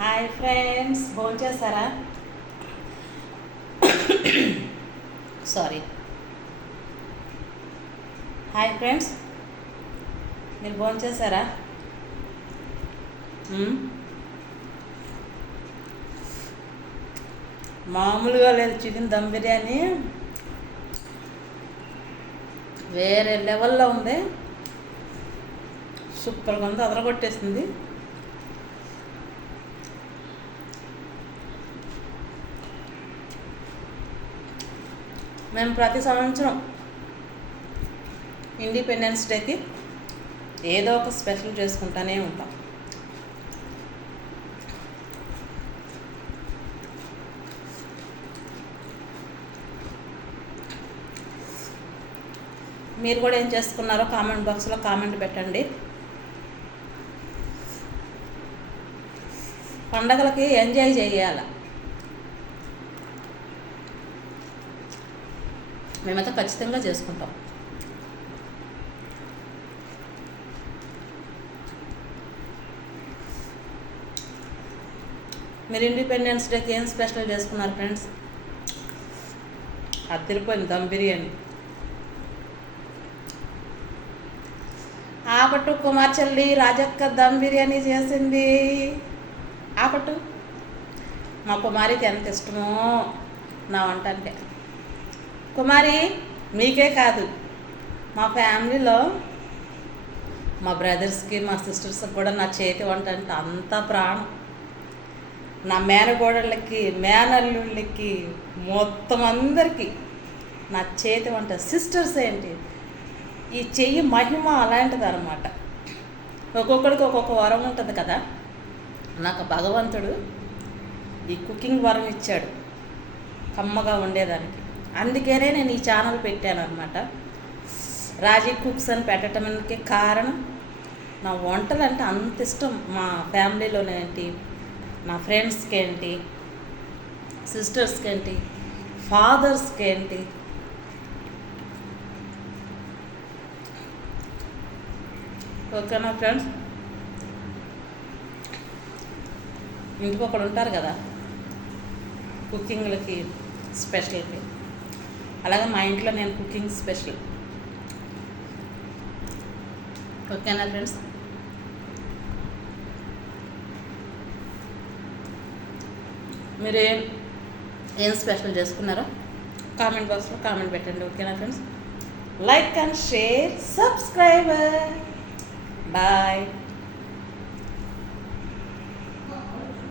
Hi friends phone చేస్తారా sorry hi friends మీరు phone చేశారా మామూలుగా లేదు చికెన్ దమ్ బిర్యానీ. వేరే లెవెల్లో ఉంది. సూపర్గా ఉంది అదరగొట్టేసింది. మేము ప్రతి సంవత్సరం ఇండిపెండెన్స్ డేకి ఏదో ఒక స్పెషల్ చేసుకుంటూనే ఉంటాం. మీరు కూడా ఏం చేసుకున్నారో కామెంట్ బాక్స్లో కామెంట్ పెట్టండి. పండగలకి ఎంజాయ్ చేయాలి? మేమైతే ఖచ్చితంగా చేసుకుంటాం. మీరు ఇండిపెండెన్స్ డేకి ఏం స్పెషల్ చేసుకున్నారు ఫ్రెండ్స్ అది తిరిపోయింది దమ్ బిర్యానీ. ఆపట్టు కుమార్ చెల్లి రాజక్క దమ్ బిర్యానీ చేసింది. ఆపట్టు. మా కుమారికి ఎంత ఇష్టమో నా వంట అంటే కుమారి మీకే కాదు. మా ఫ్యామిలీలో మా బ్రదర్స్కి మా సిస్టర్స్కి కూడా నా చేతి వంట అంటే అంత ప్రాణం. నా మేనగోడళ్ళకి మేనల్లుళ్ళకి మొత్తం అందరికీ నా చేతి వంట సిస్టర్స్ ఏంటి? ఈ చెయ్యి మహిమ అలాంటిది అనమాట ఒక్కొక్కడికి ఒక్కొక్క వరం ఉంటుంది కదా. నాకు భగవంతుడు ఈ కుకింగ్ వరం ఇచ్చాడు. కమ్మగా ఉండేదానికి. అందుకనే నేను ఈ ఛానల్ పెట్టాను అనమాట రాజీ కుక్స్ అని పెట్టడానికి కారణం నా వంటలు అంటే అంత ఇష్టం. మా ఫ్యామిలీలోనేంటి నా ఫ్రెండ్స్కి ఏంటి సిస్టర్స్కి ఏంటి ఫాదర్స్కి ఏంటి ఓకేనా ఫ్రెండ్స్? ఇంటికి ఒకడు ఉంటారు కదా కుకింగ్లకి స్పెషల్కి. అలాగే మా ఇంట్లో నేను కుకింగ్ స్పెషల్. ఓకేనా ఫ్రెండ్స్? మీరు ఏం ఏం స్పెషల్ చేసుకున్నారో కామెంట్ బాక్స్లో కామెంట్ పెట్టండి ఓకేనా friends? Like and share subscriber. Bye.